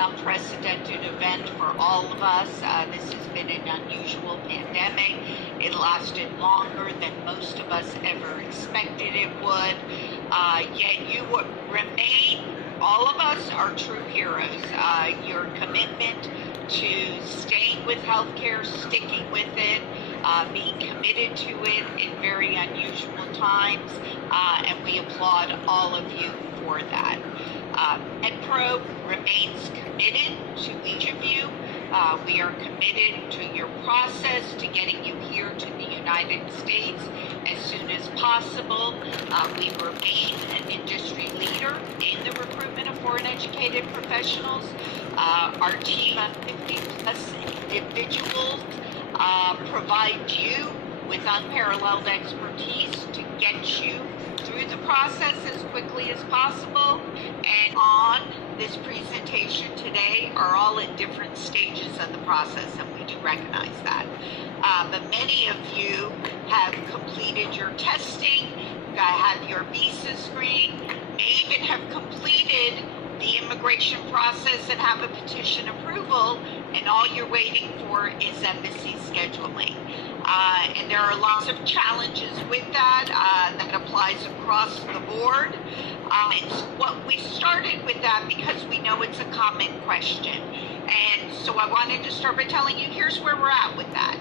unprecedented event for all of us. This has been an unusual pandemic. It lasted longer than most of us ever expected it would. Yet you remain, all of us are true heroes. Your commitment to staying with healthcare, sticking with it, being committed to it in very unusual times, and we applaud all of you for that. MedPro remains committed to each of you. We are committed to your process, to getting you here to the United States as soon as possible. We remain an industry leader in the recruitment of foreign educated professionals. Our team of 50 plus individuals provide you with unparalleled expertise to get you through the process as quickly as possible. And on this presentation today are all at different stages of the process, and we do recognize that. But many of you have completed your testing, have your visa screen, may even have completed the immigration process and have a petition approval, and all you're waiting for is embassy scheduling. And there are lots of challenges with that. That applies across the board. We started with that because we know it's a common question. And so I wanted to start by telling you here's where we're at with that.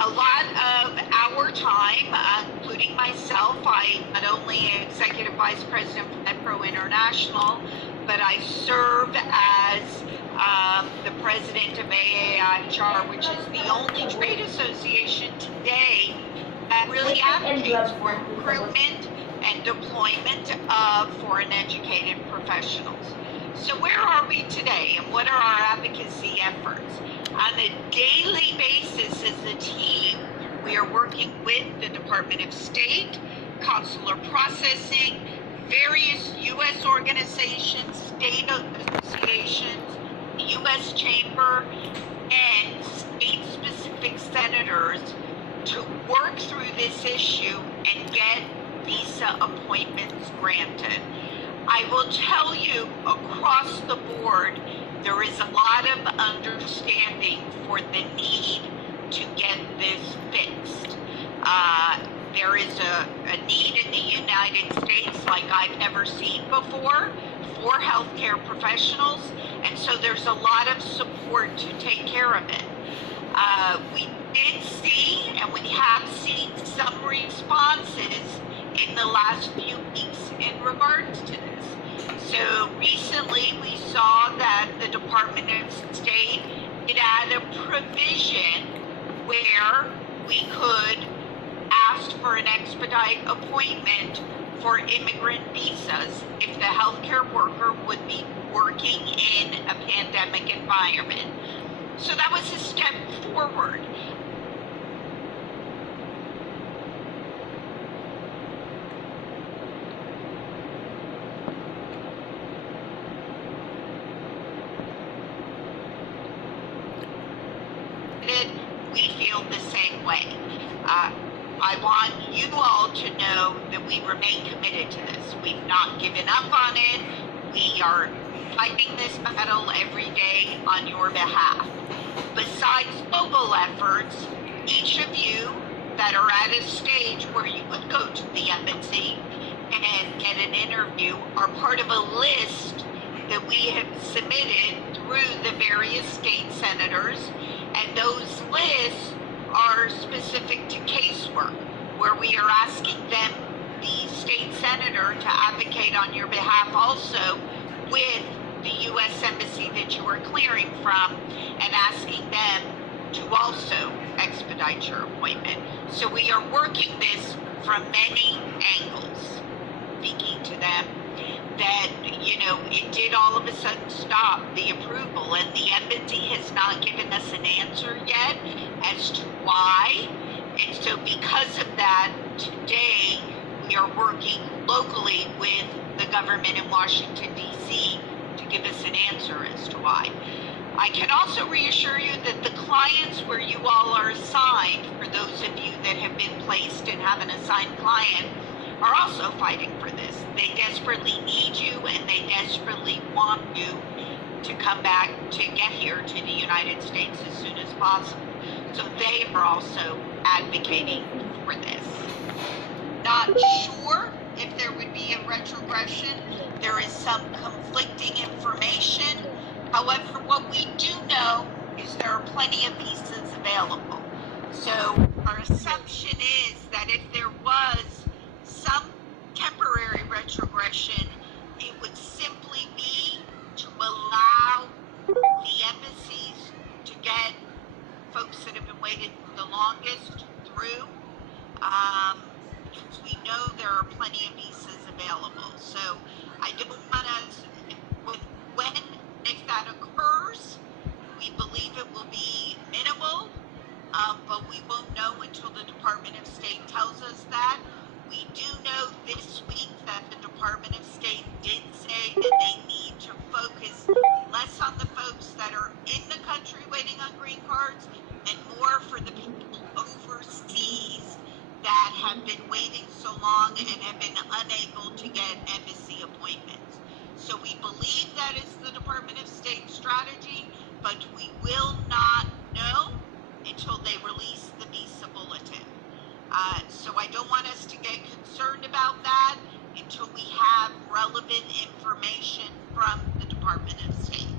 A lot of our time, including myself, I not only am Executive Vice President for MedPro International, but I serve as the president of AAIHR, which is the only trade association today that really advocates for recruitment and deployment of foreign educated professionals. So where are we today, and what are our advocacy efforts? On a daily basis as a team, we are working with the Department of State, Consular Processing, various U.S. organizations, state associations, the U.S. Chamber, and state-specific senators to work through this issue and get visa appointments granted. I will tell you, across the board, there is a lot of understanding for the need to get this fixed. There is a need in the United States like I've never seen before for healthcare professionals, and so there's a lot of support to take care of it. We did see, and we have seen some responses in the last few weeks in regards to this. So recently we saw that the Department of State did add a provision where we could ask for an expedite appointment for immigrant visas if the healthcare worker would be working in a pandemic environment. So that was a step forward. We feel the same way. I want you all to know that we remain committed to this. We've not given up on it. We are fighting this battle every day on your behalf. Besides global efforts, each of you that are at a stage where you would go to the embassy and get an interview are part of a list that we have submitted through the various state senators, and those lists are specific to casework, where we are asking them, the state senator, to advocate on your behalf also with the U.S. Embassy that you are clearing from, and asking them to also expedite your appointment. So we are working this from many angles, speaking to them that, it did all of a sudden stop the approval, and the embassy has not given us an answer yet as to why. And so because of that, today we are working locally with the government in Washington, D.C. to give us an answer as to why. I can also reassure you that the clients where you all are assigned, for those of you that have been placed and have an assigned client, are also fighting for this. They desperately need you, and they desperately want you to come back, to get here to the United States as soon as possible. So they are also advocating for this. Not sure if there would be a retrogression. There is some conflicting information. However, what we do know is there are plenty of visas available. So our assumption is that if there was some temporary retrogression, it would simply be to allow the embassies to get folks that have been waiting the longest through, because we know there are plenty of visas available. So I don't want us, when, if that occurs, we believe it will be minimal, but we won't know until the Department of State tells us that. We do know this week that the Department of State did say that they need to focus less on the folks that are in the country waiting on green cards and more for the people overseas that have been waiting so long and have been unable to get embassy appointments. So we believe that is the Department of State strategy, but we will not know until they release the visa bulletin. So I don't want us to get concerned about that until we have relevant information from the Department of State.